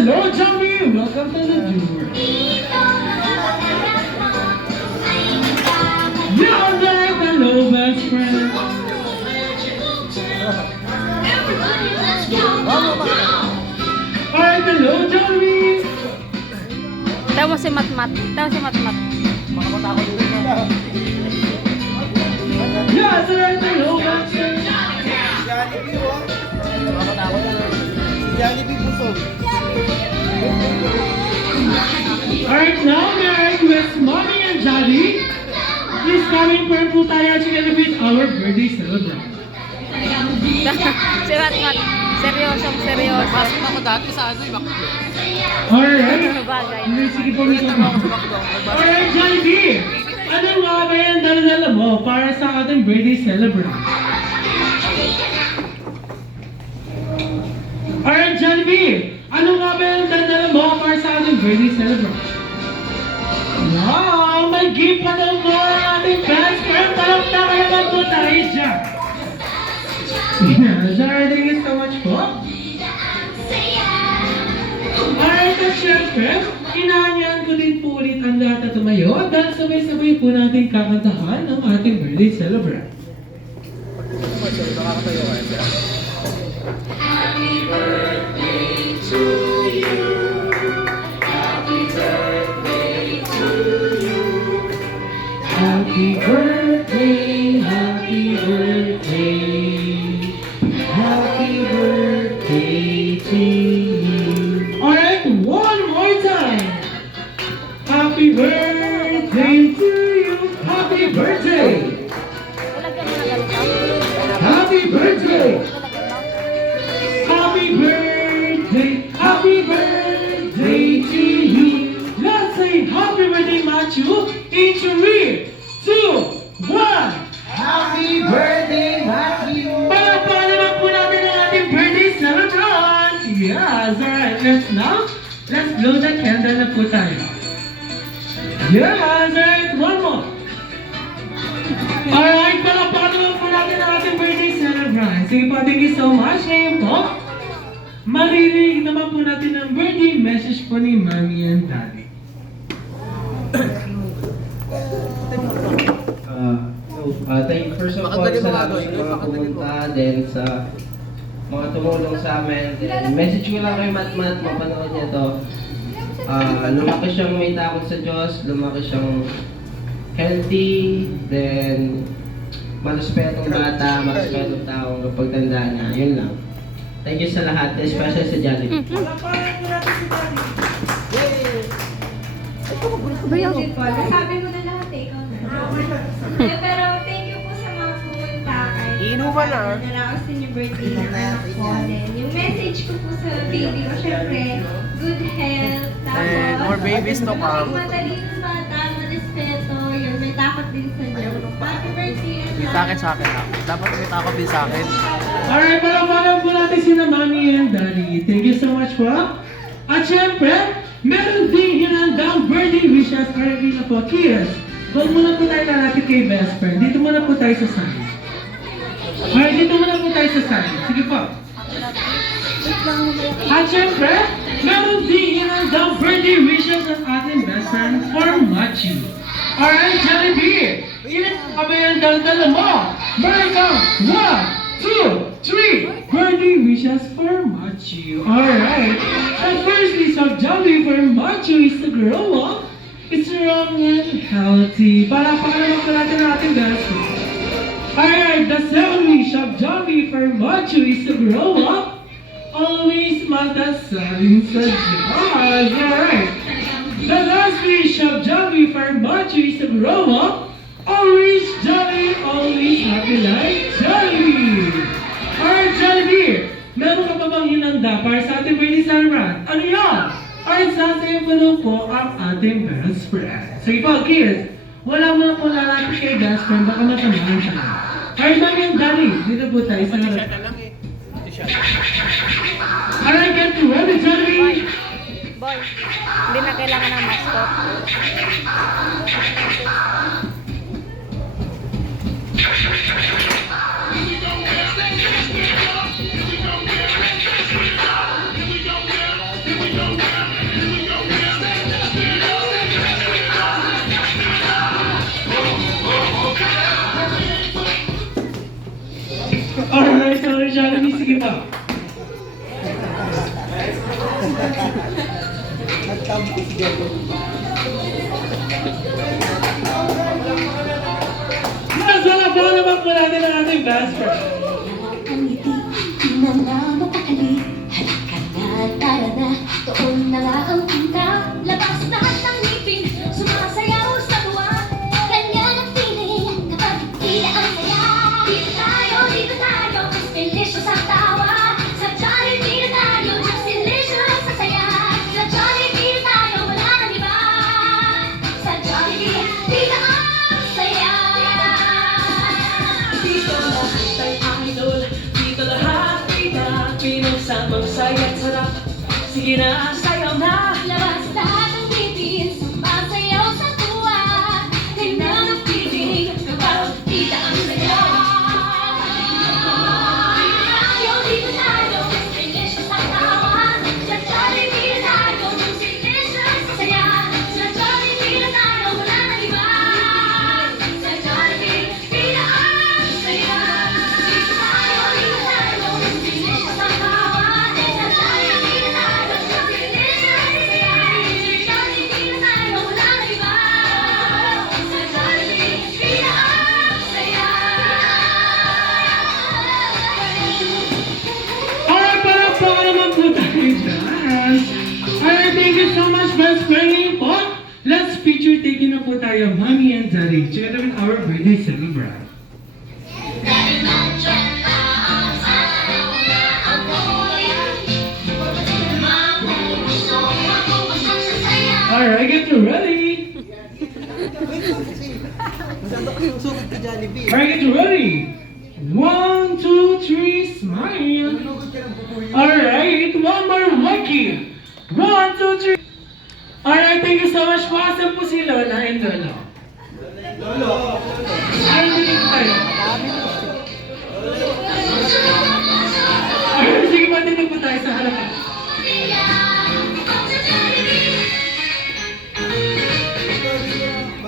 hello, Johnny! Welcome to the tour. You're there, hello, best friend. Alright, hello, Johnny! Tayo mo si Matmat. Tayo si Matmat. Yes, alright, hello, best friend. Alright, now we are with Mommy and Daddy. Please coming for po tayo to celebrate our birthday celebration. Si Matmat. Seryosong seryoso. Pasok ako dati sa ano, yung McDo. Alright. Bagay. Hindi, sige po, Mr. Ako sa McDo. Alright, Jollibee! Ano nga ba yung dala-dala mo para sa ating birthday celebration? Alright, Jollibee! Ano nga ba yung dala-dala mo para sa ating birthday celebration? Wow! May gift pa daw mo ang ating best friend! Palakpakan naman po tayo dyan! Yeah, thank you so much po. Alright, at syempre, inaanyahan ko din po ulit ang lahat na tumayo dahil sabay-sabay po natin kakantahan ang ating birthday celebrant. Happy birthday to you. Happy birthday to you. Happy birthday, happy birthday. Happy birthday to you. Alright, one more time. Happy birthday to you. Happy birthday. Lalagyan mo na ganito. Happy birthday. Lalagyan mo. Happy birthday. Happy birthday to you. Let's say happy birthday, Matthew. In 3, 2, 1. Happy birthday, Matthew. Palakpakan naman po natin ang ating birthday celebrant. Yes, alright. Let's blow the candle na po tayo. Yes, alright. One more. Alright, palakpakan naman po natin ang ating birthday celebrant. Sige po, thank you so much. Ngayon po, maririnig naman po natin ang birthday message po ni Mommy and Daddy. Thank you first of all sa mga pumunta, then sa mga tumulong sa amin. Then, message ko lang kay Matmat, mapanood niya to. Lumaki siyang may takot sa Diyos, lumaki siyang healthy, then marespetong bata, marespetong tao kapag tanda niya. Yun lang. Thank you sa lahat, especially sa Jollibee. Sabi mo na lahat eh, ikaw na. Pero thank you po sa mga pumunta kay Iinuman na. naraos din yung birthday ng anak ko. Then yung message ko po sa baby ko, syempre, good health. Tapos, And more babies to come. maging matalinong bata, marespeto, yun, may takot din sa Diyos. Happy birthday, anak. Sa akin ha. Dapat may takot din sa akin. Alright, palakpakan po natin sina Mommy and Daddy. Thank you so much po. At syempre, meron ding hinandang birthday wishes para na po. Kids, huwag muna po tayo lalapit kay best friend. Dito muna po tayo sa side. Alright, dito muna po tayo sa side. Sige po. At syempre, meron ding hinandang birthday wishes ang ating best friend for Machi. Alright, Jollibee, ilan pa ba yung dala mo? Meron kang 1, 2, 3 birthday wishes for Machi. Alright, the first wish of Jollibee for Machi is to grow up, strong and healthy. Para naman po natin ang ating best friend. Alright, the second wish of Jollibee for Machi is to grow up, always matasaling sa Diyos. Alright. The last wish of Jollibee for Machi is to grow up, always jolly, always happy like Jollibee. Alright, Jollibee, meron ka pa bang hinanda para sa ating birthday celebrant? Ano yan? Alright, sasayin pa daw po ang ating best friend. Sige po, kids, wala mo na po lalapit kay best friend, baka matamaan siya. Alright, Mommy and Daddy, dito po tayo sa harap. Alright, get ready, Jollibee. Boy, hindi na kailangan ng mascot. pa. Mas wala pa naman po natin ang ating best friend. Ngiti, tingnan na mapakali. Halika na, tara na, doon na nga ang punta. Labas lahat ng ngipin, sumasayaw sa tuwa. Ganyan ang feeling, kapag tila ang saya. Dito tayo, just delicious ang tawa. Sa Jollibee na tayo, just delicious ang saya. Sa Jollibee na tayo, wala nang iba. Sa Jollibee, dito ang saya. Dito lahat ay idol, dito lahat ay pinagsamang saya't sarap. Sige na, sayaw na. Labas lahat ng ngipin, sumasayaw sa tuwa. Ganyan ang feeling, kapag kita ang saya. Dito tayo, delicious ang tawa. Sa Jollibee na tayo, delicious ang saya. Sa Jollibee na tayo, wala nang iba. Sa Jollibee, kita ang saya. Dito tayo, delicious ang tawa. Sa Jollibee na tayo, delicious ang saya. Sa Jollibee na tayo, wala nang iba. Sa Jollibee, kita ang saya. Alright, palakpakan naman po tayo dyan. Alright, thank you so much, best friend po. Let's feature taking na po tayo, Mommy and Daddy, together with our birthday celebrant. Alright, get ready. Alright, get ready. 1, 2, 3, smile. Alright, one more lucky. 1, 2, 3. Alright, thank you so much po. Asan po si Lola and Lolo? Ay, hindi po tayo. Alright, sige pa, dito po tayo sa harapan.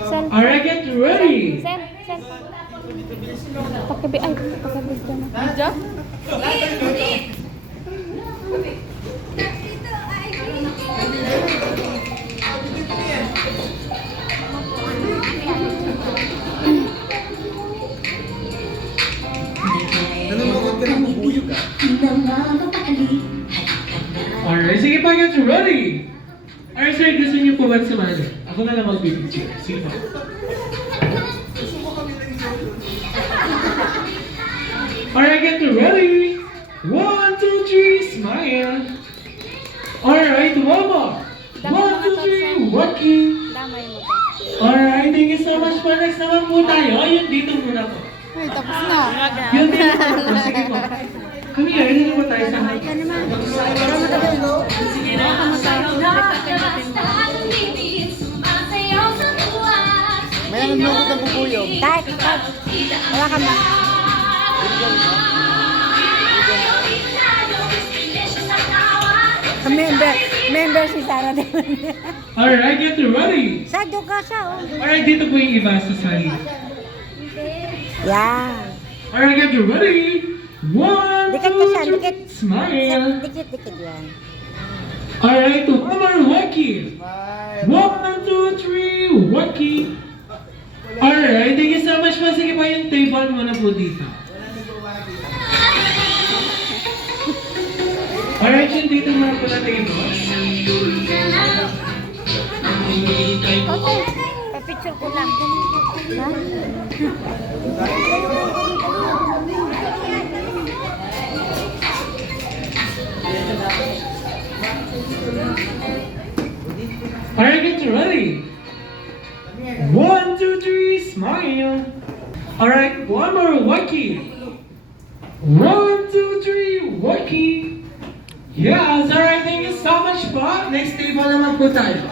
Sen. Alright, get ready. Sen. Pakibi, ay, pakibi ka na. Video? Tingnan na mapakali. Halika na. Alright, sige pa, get ready. Alright, sir, gusto niyo po ba sumali? Ako na lang mag-picture. Sige pa. Alright, get ready. 1, 2, 3, smile. Alright, one more. 1, 2, 3, working. Damay mo to. Alright, thank you so much po. Next naman po tayo. Ayun, dito muna po. Ay, tapos na. Yun, dito po. Sige po. Kami yan, dito po tayo sa high. Sige na, sayaw na. Labas lahat ng ngipin, sumasayaw sa tuwa. May nanonood ng bubuyog. Kahit, wala ka na. Member si Sarah din. Alright, get ready. Sado ka siya, oh. Alright, dito po yung iba sa side. Yan. Alright, get ready. 1, Dikit ko siya, 2, dikit. 3, smile. Dikit yan. Alright, one more lucky. 1, 2, 3, lucky. Alright, thank you so much po. Sige pa yung table mo na po dito. Alright, yun dito muna po natin ito. Okay. Pa-picture ko lang. Ha? Alright, get ready. 1, 2, 3, smile. Alright, one more lucky. 1, 2, 3, lucky. Yes, alright, thank you so much po. Next table naman po tayo.